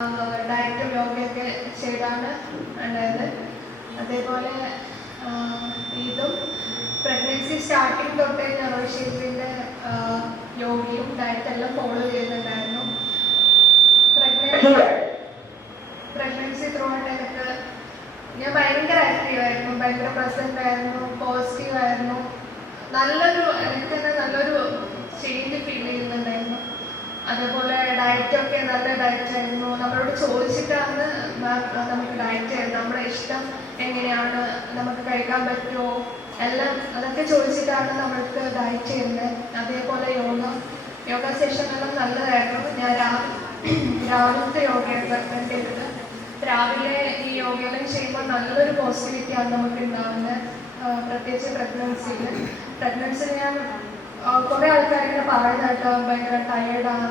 ഡയറ്റും യോഗയൊക്കെ ചെയ്താണ് ഉണ്ടായത്. അതേപോലെ ഇതും പ്രഗ്നൻസി സ്റ്റാർട്ടിങ് തൊട്ടേ ഷേപ്പിൻ്റെ യോഗയും ഡയറ്റെല്ലാം ഫോളോ ചെയ്യുന്നുണ്ടായിരുന്നു. പ്രഗ്നൻസി ത്രൂ ഔട്ട് എനിക്ക് ഞാൻ ഭയങ്കര ആക്റ്റീവായിരുന്നു, ഭയങ്കര പ്രസൻ്റ് ആയിരുന്നു, പോസിറ്റീവായിരുന്നു. എനിക്ക് തന്നെ നല്ലൊരു ചേഞ്ച് ഫീൽ ചെയ്യുന്നുണ്ടായിരുന്നു. അതേപോലെ ഡയറ്റൊക്കെ നല്ല ഡയറ്റായിരുന്നു. നമ്മളോട് ചോദിച്ചിട്ടാണ് നമുക്ക് ഡയറ്റ് ചെയ്യുന്നത്, നമ്മുടെ ഇഷ്ടം എങ്ങനെയാണ്, നമുക്ക് കഴിക്കാൻ പറ്റുമോ, എല്ലാം അതൊക്കെ ചോദിച്ചിട്ടാണ് നമ്മൾക്ക് ഡയറ്റ് ചെയ്യുന്നത്. അതേപോലെ യോഗ സെഷനെല്ലാം നല്ലതായിരുന്നു. ഞാൻ രാവിലത്തെ യോഗയാണ് റെക്കമെൻഡ് ചെയ്തത്. രാവിലെ ഈ യോഗയെല്ലാം ചെയ്യുമ്പോൾ നല്ലൊരു പോസിറ്റിവിറ്റിയാണ് നമുക്ക് ഉണ്ടാകുന്നത്, പ്രത്യേകിച്ച് പ്രഗ്നൻസിയിൽ ഞാൻ കുറേ ആൾക്കാരിങ്ങനെ പറയുന്നതായിട്ട് ഭയങ്കര ടയേർഡാണ്,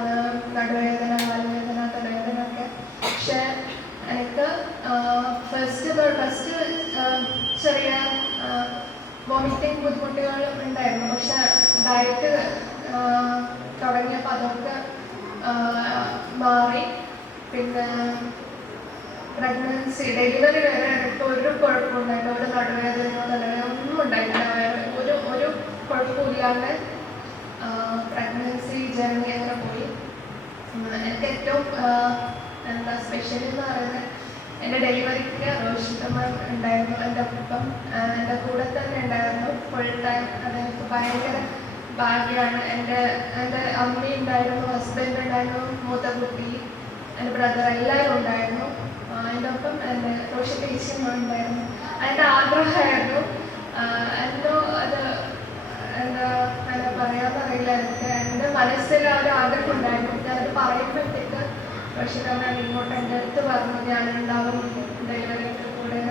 നടുവേദന, കാലുവേദന, തലവേദന ഒക്കെ. പക്ഷെ എനിക്ക് ഫസ്റ്റ് ചെറിയ വോമിറ്റിംഗ് ബുദ്ധിമുട്ടുകൾ ഉണ്ടായിരുന്നു. പക്ഷെ ഡയറ്റ് തുടങ്ങിയപ്പോൾ അതൊക്കെ മാറി. പിന്നെ ഡെലിവറി വരെ എനിക്ക് ഒരു കുഴപ്പമുണ്ടായില്ല, ഒരു നടുവേദനയോ തലവേദന ഒന്നും ഉണ്ടായിട്ടില്ല. ഒരു കുഴപ്പമില്ലാണ്ട് പ്രഗ്നൻസി ജേർണി അങ്ങനെ പോയി. എനിക്ക് ഏറ്റവും സ്പെഷ്യൽ എന്ന് പറയുന്നത് എൻ്റെ ഡെലിവറിക്ക് റോഷിതമ്മ ഉണ്ടായിരുന്നു, എൻ്റെ ഒപ്പം എൻ്റെ കൂടെ തന്നെ ഉണ്ടായിരുന്നു ഫുൾ ടൈം. അതെനിക്ക് ഭയങ്കര ഭാഗ്യമാണ്. എൻ്റെ അമ്മയും ഉണ്ടായിരുന്നു, ഹസ്ബൻഡ് ഉണ്ടായിരുന്നു, മൂത്ത കുട്ടി, എൻ്റെ ബ്രദർ എല്ലാവരും ഉണ്ടായിരുന്നു. എൻ്റെ ഒപ്പം എൻ്റെ റോഷി ടീച്ചറും ഉണ്ടായിരുന്നു. അതിൻ്റെ ആഗ്രഹമായിരുന്നു. എന്തോ അത് എന്താ പറയാന്നറിയില്ല, എൻ്റെ മനസ്സിൽ ആ ഒരു ആഗ്രഹം ഉണ്ടായിരുന്നു. ഞാനത് പറയുമ്പോഴത്തേക്ക് റോഷിതമ്മ ഇങ്ങോട്ട് എൻ്റെ അടുത്ത് പറഞ്ഞു ഞാനുണ്ടാവും ഡെലിവറിക്ക് കൂടെ.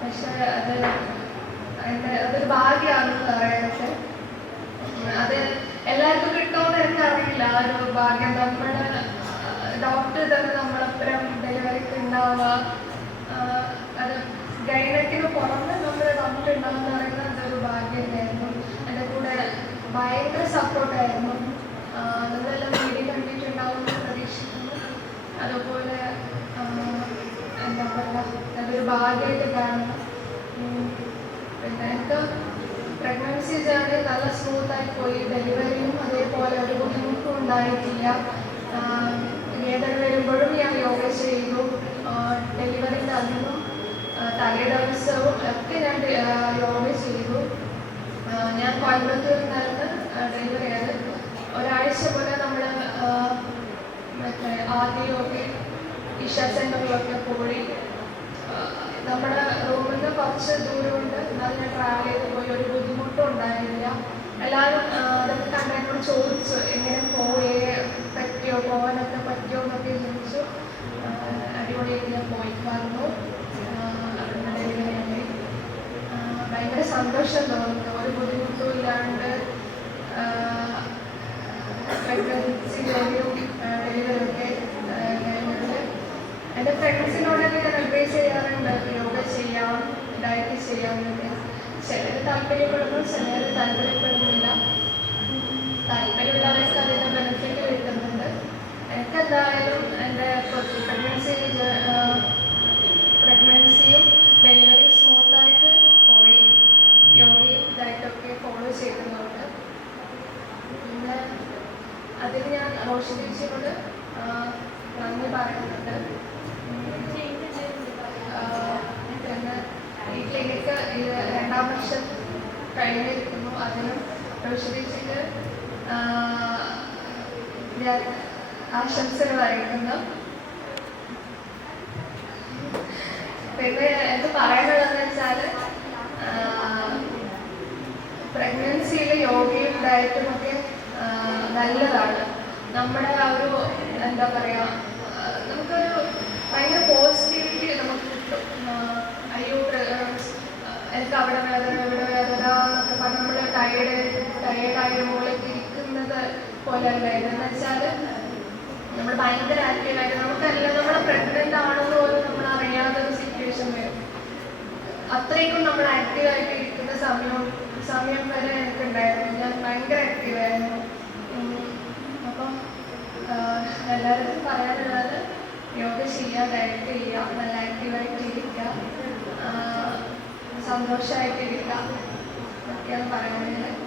പക്ഷെ അതൊരു ഭാഗ്യമാണെന്ന് പറയാനൊക്കെ. അത് എല്ലാവർക്കും കിട്ടുമെന്ന് എനിക്കറിയില്ല ആ ഒരു ഭാഗ്യം. നമ്മുടെ ഡോക്ടർ തന്നെ നമ്മളപ്പുറം ഡെലിവറിക്ക് ഉണ്ടാവുക, അത് ഗൈനക്കിന് പുറമെ നമ്മുടെ ഡോക്ടർ ഉണ്ടാവുമെന്ന് പറയുന്നത് അതൊരു ഭാഗ്യം തന്നെയായിരുന്നു. എൻ്റെ കൂടെ ഭയങ്കര സപ്പോർട്ടായിരുന്നു. നിങ്ങളെല്ലാം വീഡിയോ കണ്ടിട്ടുണ്ടാവുമെന്ന് പ്രതീക്ഷിക്കുന്നു. അതുപോലെ എന്താ പറയുക, നല്ലൊരു ഭാഗ്യമായിട്ട് കാണണം. പിന്നെ എനിക്ക് പ്രഗ്നൻസി ജേർണി നല്ല സ്മൂത്തായി പോയി. ഡെലിവറിയും അതേപോലെ ഒരു ബുദ്ധിമുട്ടും ഉണ്ടായിട്ടില്ല. വേദന വരുമ്പോഴും ഞാൻ യോഗ ചെയ്തു. ഡെലിവറിൻ്റെ അന്നും തലയുടെ ദിവസവും ഒക്കെ ഞാൻ യോഗ ചെയ്തു. ഞാൻ കോയമ്പത്തൂരിനായിരുന്നു ഡെലിവറി ആയത്. ഒരാഴ്ച പോലെ നമ്മൾ മറ്റേ ആദ്യമൊക്കെ ഇഷ സെൻ്ററിലൊക്കെ പോയി. നമ്മുടെ റൂമിൽ നിന്ന് കുറച്ച് ദൂരമുണ്ട്, എന്നാൽ ഞാൻ ട്രാവൽ ചെയ്ത് പോയി. ഒരു ബുദ്ധിമുട്ടും ഉണ്ടായില്ല. എല്ലാവരും അതൊക്കെ കണ്ടതിനോട് ചോദിച്ചു എങ്ങനെ പറ്റിയോ, പോകാനൊക്കെ പറ്റിയോ എന്നൊക്കെ ചോദിച്ചു. അടിപൊളിയായിട്ട് ഞാൻ പോയി വന്നു. അവിടുന്ന് ഡെലിവറി ഭയങ്കര സന്തോഷം തോന്നുന്നു. ഒരു ബുദ്ധിമുട്ടും ഇല്ലാണ്ട് പ്രഗ്നൻസി ജേർണിയും ഡെലിവറിയൊക്കെ കഴിഞ്ഞിട്ട് എൻ്റെ ഫ്രണ്ട്സിനോടൊക്കെ ഞാൻ അഡ്വൈസ് ചെയ്യാറുണ്ട് യോഗ ചെയ്യാം, ഡയറ്റ് ചെയ്യാമെന്നൊക്കെ. ചിലർ താല്പര്യപ്പെടുന്നു, ചിലർ താല്പര്യപ്പെടുന്നില്ല. താല്പര്യമുള്ളവർക്ക് അതിൻ്റെ ബെനിഫിറ്റ് കിട്ടുന്നുണ്ട്. എനിക്കെന്തായാലും എൻ്റെ പ്രഗ്നൻസിയും ഡെലിവറി സ്മൂത്തായിട്ട് പോയി. യോഗയും ഡയറ്റൊക്കെ ഫോളോ ചെയ്തതുകൊണ്ട് പിന്നെ അതിന് ഞാൻ റോഷി ടീച്ചറോട് നന്ദി പറയുന്നുണ്ട്. പിന്നെ ഈ ക്ലിനിക്ക് 2ാം വർഷം കഴിഞ്ഞിരിക്കുന്നു. അതിനും റോഷി ടീച്ചർക്ക് ഞാൻ ആശംസകൾ അറിയിക്കുന്നു. പിന്നെ എന്ത് പറയാനുള്ളതെന്ന് വെച്ചാൽ പ്രഗ്നൻസിയിൽ യോഗയും ഡയറ്റും ഒക്കെ നല്ലതാണ്. നമ്മുടെ ആ ഒരു എന്താ പറയുക, നമുക്കൊരു ഭയങ്കര പോസിറ്റിവിറ്റി നമുക്ക് കിട്ടും. അയ്യോ എനിക്ക് അവിടെ വേദന ഇവിടെ വേദന എന്നൊക്കെ പറഞ്ഞ് നമ്മൾ ടയേർഡായ മുകളിലേക്ക് ഇരിക്കുന്നത് പോലെ അല്ല. ഇതെന്ന് വെച്ചാൽ നമ്മൾ ഭയങ്കര ആക്റ്റീവായിട്ട് നമുക്കെല്ലാം നമ്മൾ പ്രഗ്നൻ്റ് ആണെന്ന് പോലും നമ്മൾ അറിയാത്തൊരു സിറ്റുവേഷൻ വരും. അത്രയ്ക്കും നമ്മൾ ആക്റ്റീവായിട്ട് ഇരിക്കുന്ന സമയം വരെ എനിക്കുണ്ടായിരുന്നു. ഞാൻ ഭയങ്കര ആക്റ്റീവായിരുന്നു. അപ്പം എല്ലാവരും പറയാനുള്ളത് യോഗ ചെയ്യുക, ഡയറ്റ് ചെയ്യുക, നല്ല ആക്റ്റീവായിട്ട് ഇരിക്കുക, സന്തോഷമായിട്ടിരിക്കുക എന്നൊക്കെയാണ് പറയാനുള്ളത്.